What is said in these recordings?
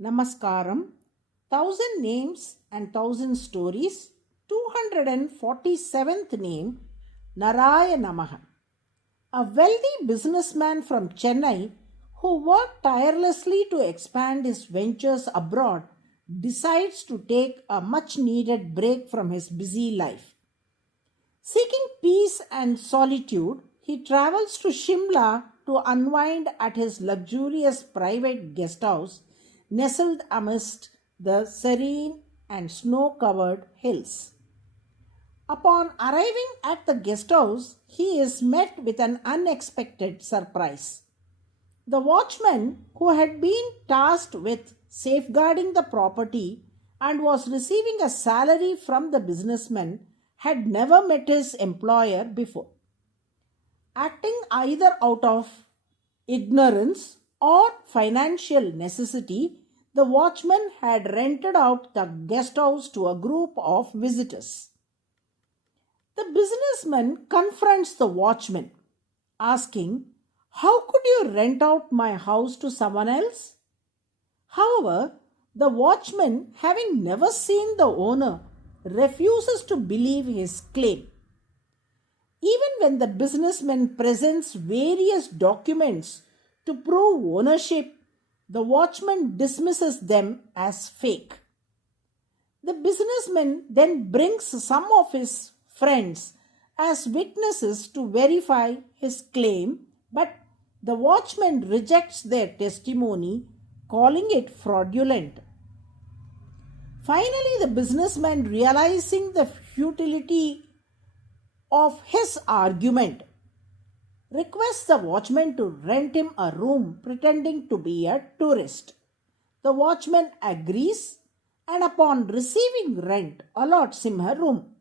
Namaskaram, Thousand Names and Thousand Stories, 247th name, NARAAYA NAMAH. A wealthy businessman from Chennai who worked tirelessly to expand his ventures abroad decides to take a much needed break from his busy life. Seeking peace and solitude, he travels to Shimla to unwind at his luxurious private guest house nestled amidst the serene and snow covered hills. Upon arriving at the guest house, he is met with an unexpected surprise. The watchman, who had been tasked with safeguarding the property and was receiving a salary from the businessman, had never met his employer before. Acting either out of ignorance or financial necessity, the watchman had rented out the guest house to a group of visitors. The businessman confronts the watchman, asking, "How could you rent out my house to someone else?" However, the watchman, having never seen the owner, refuses to believe his claim. Even when the businessman presents various documents to prove ownership, the watchman dismisses them as fake. The businessman then brings some of his friends as witnesses to verify his claim, but the watchman rejects their testimony, calling it fraudulent. Finally, the businessman, realizing the futility of his argument, requests the watchman to rent him a room pretending to be a tourist. The watchman agrees and upon receiving rent allots him a room.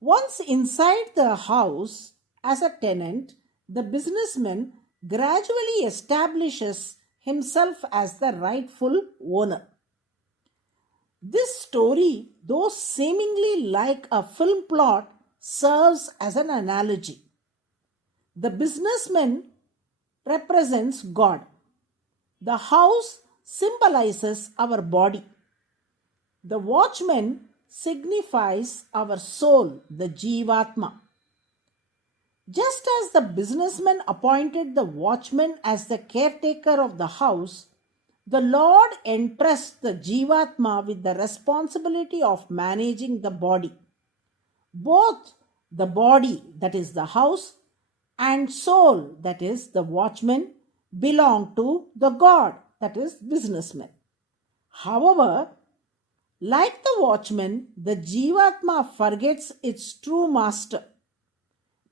Once inside the house as a tenant, the businessman gradually establishes himself as the rightful owner. This story, though seemingly like a film plot, serves as an analogy. The businessman represents God. The house symbolizes our body. The watchman signifies our soul, the Jivatma. Just as the businessman appointed the watchman as the caretaker of the house, the Lord entrusts the Jivatma with the responsibility of managing the body. Both the body, that is the house, and soul, that is the watchman, belong to the God, that is businessman. However, like the watchman, the Jivatma forgets its true master.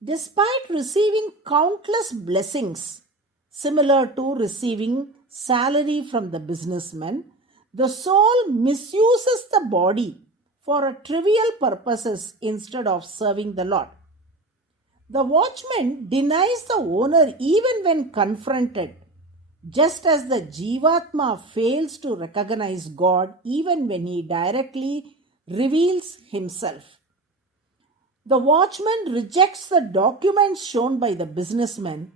Despite receiving countless blessings, similar to receiving salary from the businessman, the soul misuses the body for trivial purposes instead of serving the Lord. The watchman denies the owner even when confronted, just as the Jivatma fails to recognize God even when he directly reveals himself. The watchman rejects the documents shown by the businessman,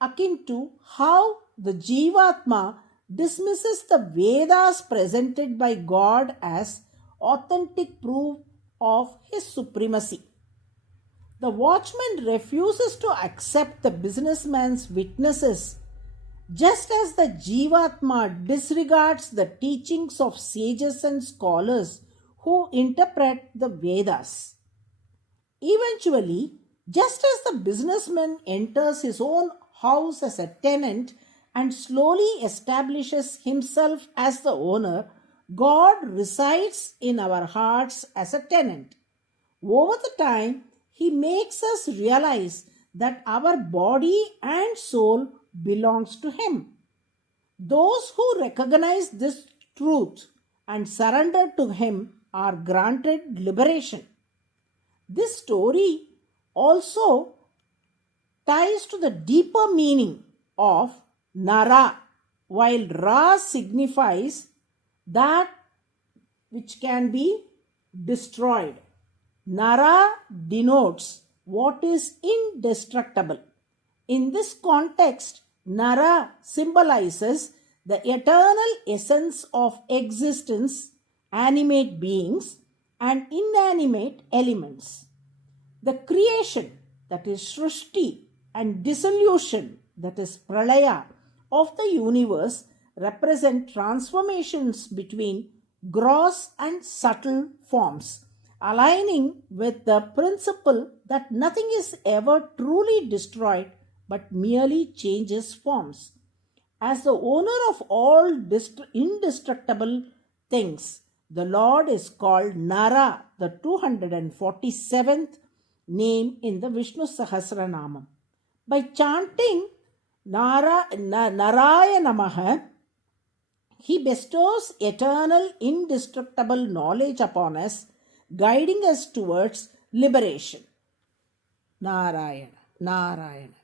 akin to how the Jivatma dismisses the Vedas presented by God as authentic proof of his supremacy. The watchman refuses to accept the businessman's witnesses, just as the Jivatma disregards the teachings of sages and scholars who interpret the Vedas. Eventually, just as the businessman enters his own house as a tenant and slowly establishes himself as the owner, God resides in our hearts as a tenant. Over the time, He makes us realize that our body and soul belongs to Him. Those who recognize this truth and surrender to Him are granted liberation. This story also ties to the deeper meaning of Nara, while Ra signifies that which can be destroyed. Nara denotes what is indestructible. In this context, Nara symbolizes the eternal essence of existence, animate beings, and inanimate elements. The creation, that is Srishti, and dissolution, that is Pralaya, of the universe represent transformations between gross and subtle forms, aligning with the principle that nothing is ever truly destroyed but merely changes forms. As the owner of all indestructible things, the Lord is called Nara, the 247th name in the Vishnu Sahasranamam. By chanting NARAAYA NAMAH, he bestows eternal, indestructible knowledge upon us, guiding us towards liberation. Narayana, Narayana.